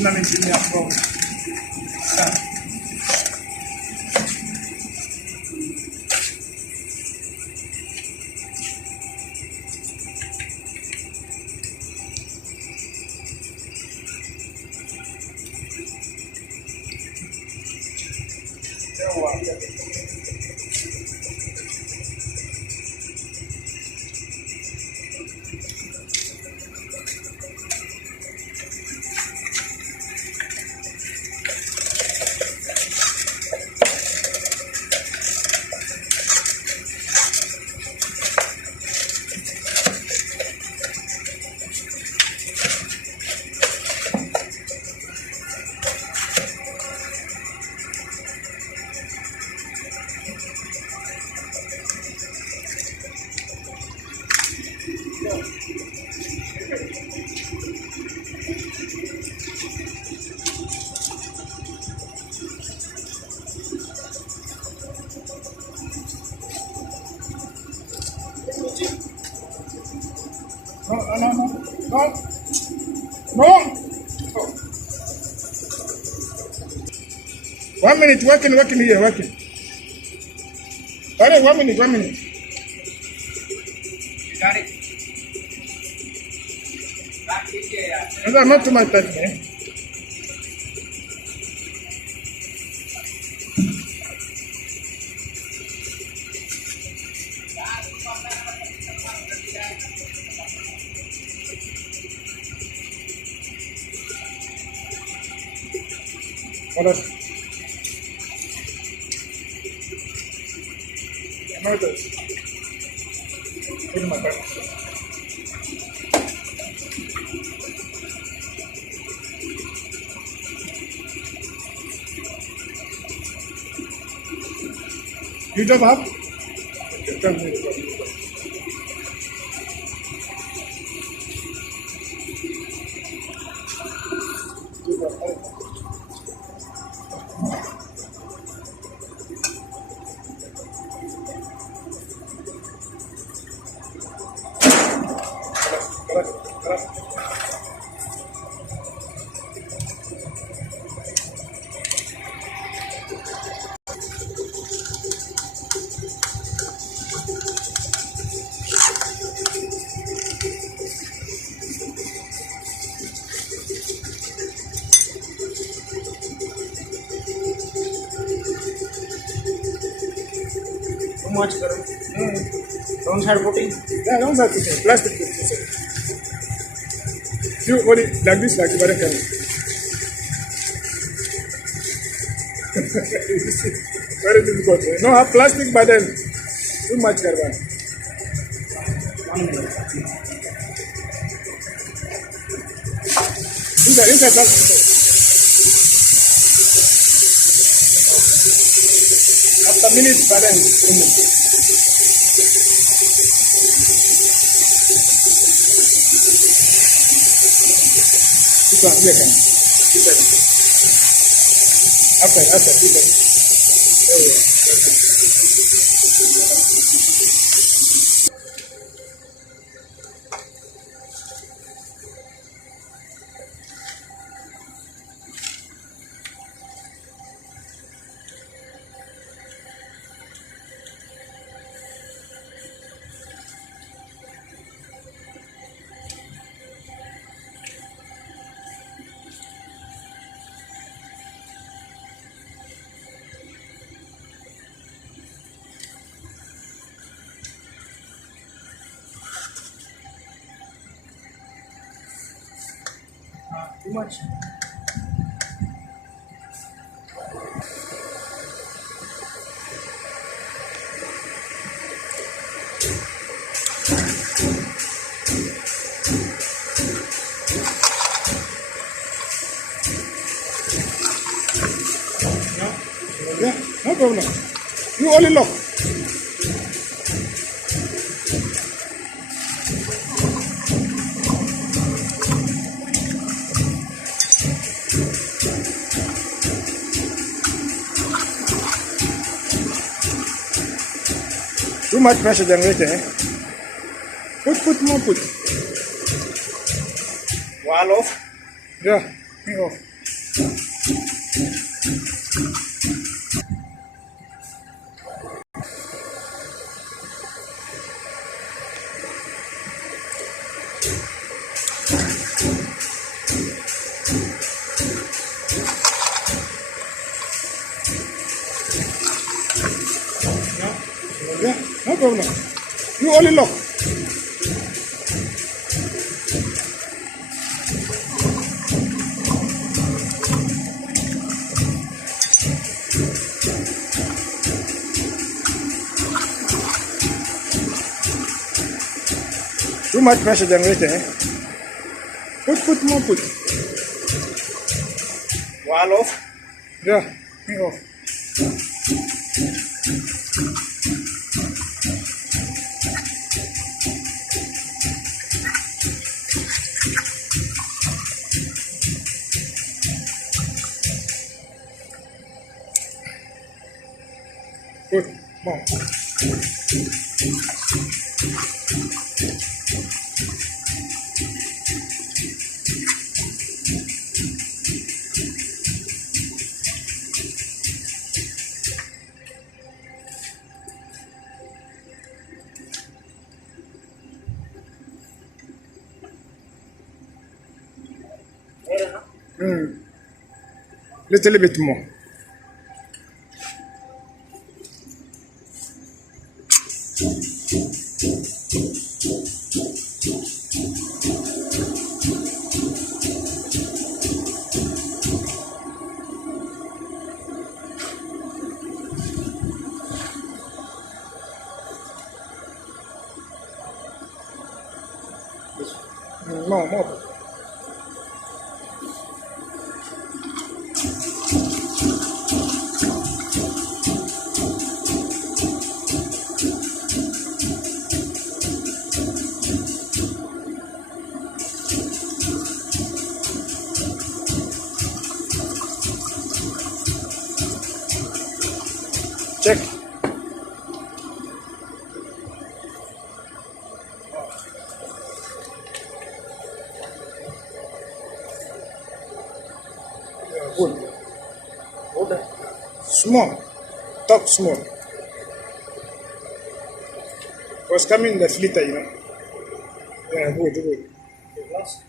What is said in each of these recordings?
professional engineer from Sun. No. 1 minute, working here, working. All right, 1 minute. Got it. No, not too much time, eh? What else? Give my back. You just have? Okay, 10 minutes. Too much current. Don't start putting. Yeah, don't start putting plastic. You hold it like this, like the other camera. Very difficult. You know, have plastic, but then too much carbon. 1 minute. Inside plastic. After minutes, but then remove. This one, here, can. After, keep it. There we go. Too much. Yeah, no problem. You only lock. Too much pressure generator, eh? Put more. Wall off? Yeah, off. Yeah, no problem. You only lock. Too much pressure generator, eh? Put more, put. Wall off. Yeah, me off. Good, more. Little bit more. More. Check. Yeah, good. Good. Small. Top small. Was coming the flitter, you know. Yeah, good. Glass.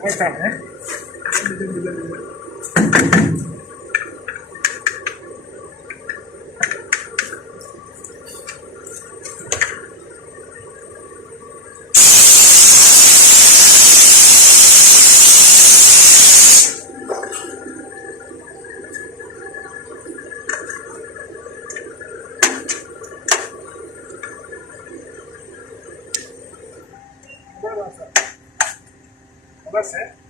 What's that, eh? That's it.